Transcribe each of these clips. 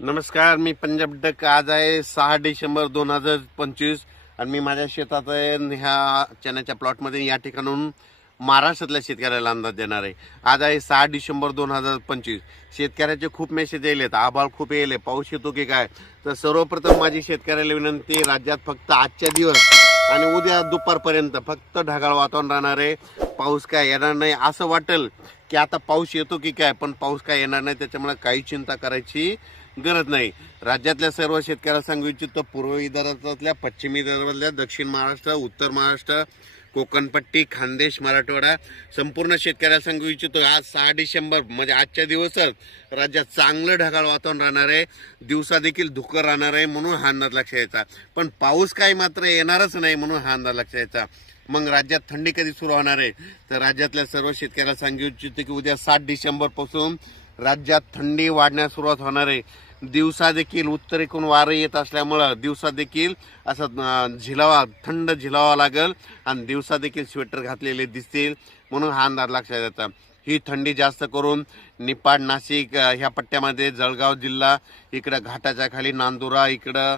नमस्कार, मी पंजाब डक. आज आहे 6 डिसेंबर 2025 आणि मी माझ्या शेतात आहे. ह्या चण्याच्या प्लॉटमध्ये या ठिकाणून महाराष्ट्रातल्या शेतकऱ्याला अंदाज देणार आहे. आज आहे 6 डिसेंबर 2025. शेतकऱ्याचे खूप मेसेज येलेत, आभाळ खूप येले, पाऊस येतो की काय. तर सर्वप्रथम माझी शेतकऱ्याला विनंती, राज्यात फक्त आजच्या दिवस आणि उद्या दुपारपर्यंत फक्त ढगाळ वातावरण राहणार आहे. पाऊस काय येणार नाही. असं वाटेल की आता पाऊस येतो की काय, पण पाऊस काय येणार नाही. त्याच्यामुळे काही चिंता करायची गरज नाही. राज्यातल्या सर्व शेतकऱ्याला सांगू इच्छितो, पूर्व विदर्भातल्या, पश्चिमी विदर्भातल्या, दक्षिण महाराष्ट्र, उत्तर महाराष्ट्र, कोकणपट्टी, खानदेश, मराठवाडा संपूर्ण शेतकऱ्याला सांगू इच्छितो, आज 6 डिसेंबर म्हणजे आजच्या दिवसच राज्यात चांगलं ढगाळ वातावरण राहणार आहे. दिवसा देखील धुकं राहणार आहे, म्हणून हा अंदाज लक्षात यायचा. पण पाऊस काय मात्र येणारच नाही, म्हणून हा अंदाज लक्षात यायचा. मग राज्यात थंडी कधी सुरू होणार आहे, तर राज्यातल्या सर्व शेतकऱ्याला सांगू इच्छितो की उद्या 7 डिसेंबर पासून राज्यात थंडी वाढण्यास सुरुवात होणार आहे. दिवसा देखील उत्तरेकडून वारं येत असल्यामुळं दिवसा देखील असं थंड झिलावा लागेल आणि दिवसा देखील स्वेटर घातलेले दिसतील, म्हणून हा अंदाज लक्षात येतो. ही थंडी जास्त करून निपाड, नाशिक ह्या पट्ट्यामध्ये, जळगाव जिल्हा, इकडं घाटाच्या खाली नांदुरा, इकडं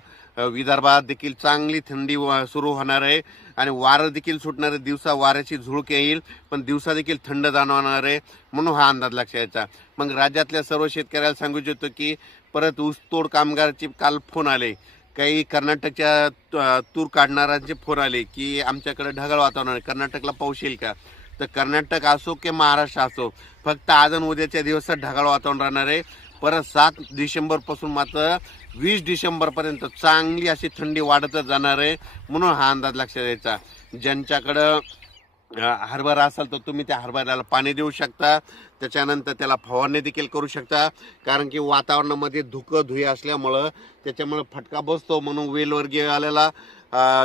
विदर्भात देखील चांगली थंडी सुरू होणार आहे आणि वारं देखील सुटणार आहे. दिवसा वाऱ्याची झुळूक येईल, पण दिवसा देखील थंड जाणवणार आहे, म्हणून हा अंदाज लक्षात यायचा. मग राज्यातल्या सर्व शेतकऱ्याला सांगू इच्छितो की परत ऊसतोड कामगाराचे काल फोन आले, काही कर्नाटकच्या तूर काढणाऱ्यांचे फोन आले की आमच्याकडे ढगाळ वातावरण आहे, कर्नाटकला पाऊस येईल का. तर कर्नाटक असो की महाराष्ट्र असो, फक्त आज आणि उद्याच्या दिवसात ढगाळ वातावरण राहणार आहे. परत 7 डिसेंबरपासून मात्र 20 डिसेंबरपर्यंत चांगली अशी थंडी वाढतच जाणार आहे, म्हणून हा अंदाज लक्षात द्यायचा. ज्यांच्याकडं हरभरा असेल तर तुम्ही त्या हरभऱ्याला पाणी देऊ शकता, त्याच्यानंतर त्याला फवारणी देखील करू शकता. कारण की वातावरणामध्ये धुई असल्यामुळं त्याच्यामुळं फटका बसतो, म्हणून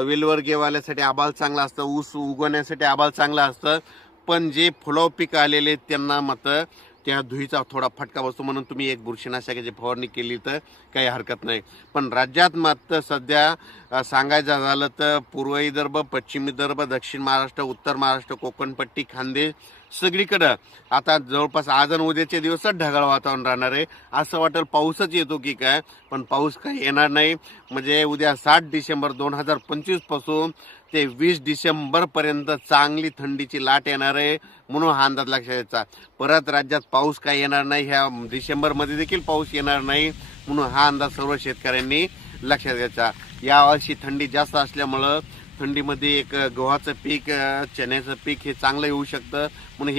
वेलवर्गीयवाल्यासाठी आबाळ चांगला असतं, ऊस उगवण्यासाठी आबाळ चांगलं असतं. पण जे फुलाव पीक आलेले त्यांना मात्र त्या धुईचा थोडा फटका बसतो, म्हणून तुम्ही एक बुरशीनाशकाची फवारणी केली तर काही हरकत नाही. पण राज्यात मात्र सध्या सांगायचं झालं तर पूर्व विदर्भ, पश्चिम विदर्भ, दक्षिण महाराष्ट्र, उत्तर महाराष्ट्र, कोकणपट्टी, खानदेश सगळीकडं आता जवळपास आज आणि उद्याच्या दिवसच ढगाळ वातावरण राहणार आहे. असं वाटेल पाऊसच येतो की काय, पण पाऊस काही येणार नाही. म्हणजे उद्या 7 डिसेंबर 2025 पासून ते 20 डिसेंबरपर्यंत चांगली थंडीची लाट येणार आहे, म्हणून हा अंदाज लक्षात यायचा. परत राज्यात पाऊस काही येणार नाही, ह्या डिसेंबरमध्ये देखील पाऊस येणार नाही, म्हणून हा अंदाज सर्व शेतकऱ्यांनी लक्षात घ्यायचा. यावर्षी थंडी जास्त असल्यामुळं थंडीमध्ये एक गव्हाचं पीक, चण्याचं पीक हे चांगलं येऊ शकतं, म्हणून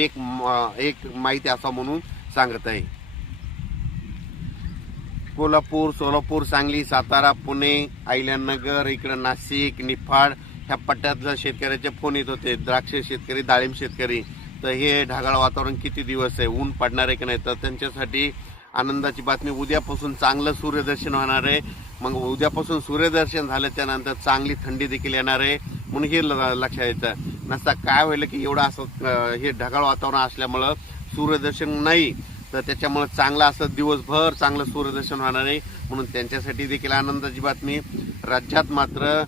एक माहिती असा म्हणून सांगत आहे. कोल्हापूर, सोलापूर, सांगली, सातारा, पुणे, अहिल्यानगर, इकडं नाशिक, निफाड ह्या पट्ट्यातल्या शेतकऱ्याचे फोन येत होते. द्राक्ष शेतकरी, डाळिंब शेतकरी, तर हे ढगाळ वातावरण किती दिवस आहे, ऊन पडणार आहे की नाही. तर त्यांच्यासाठी आनंदाची बातमी, उद्यापासून चांगलं सूर्यदर्शन होणार आहे. मग उद्यापासून सूर्यदर्शन झालं त्यानंतर चांगली थंडी देखील येणार आहे, म्हणून हे लक्षात यायचं. नसता काय होईल की एवढं असं हे ढगाळ वातावरण असल्यामुळं सूर्यदर्शन नाही, तर त्याच्यामुळे चांगलं असं दिवसभर चांगलं सूर्यदर्शन होणार आहे, म्हणून त्यांच्यासाठी देखील आनंदाची बातमी. राज्यात मात्र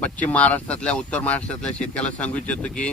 पश्चिम महाराष्ट्रातल्या, उत्तर महाराष्ट्रातल्या शेतकऱ्याला सांगू इच्छितो की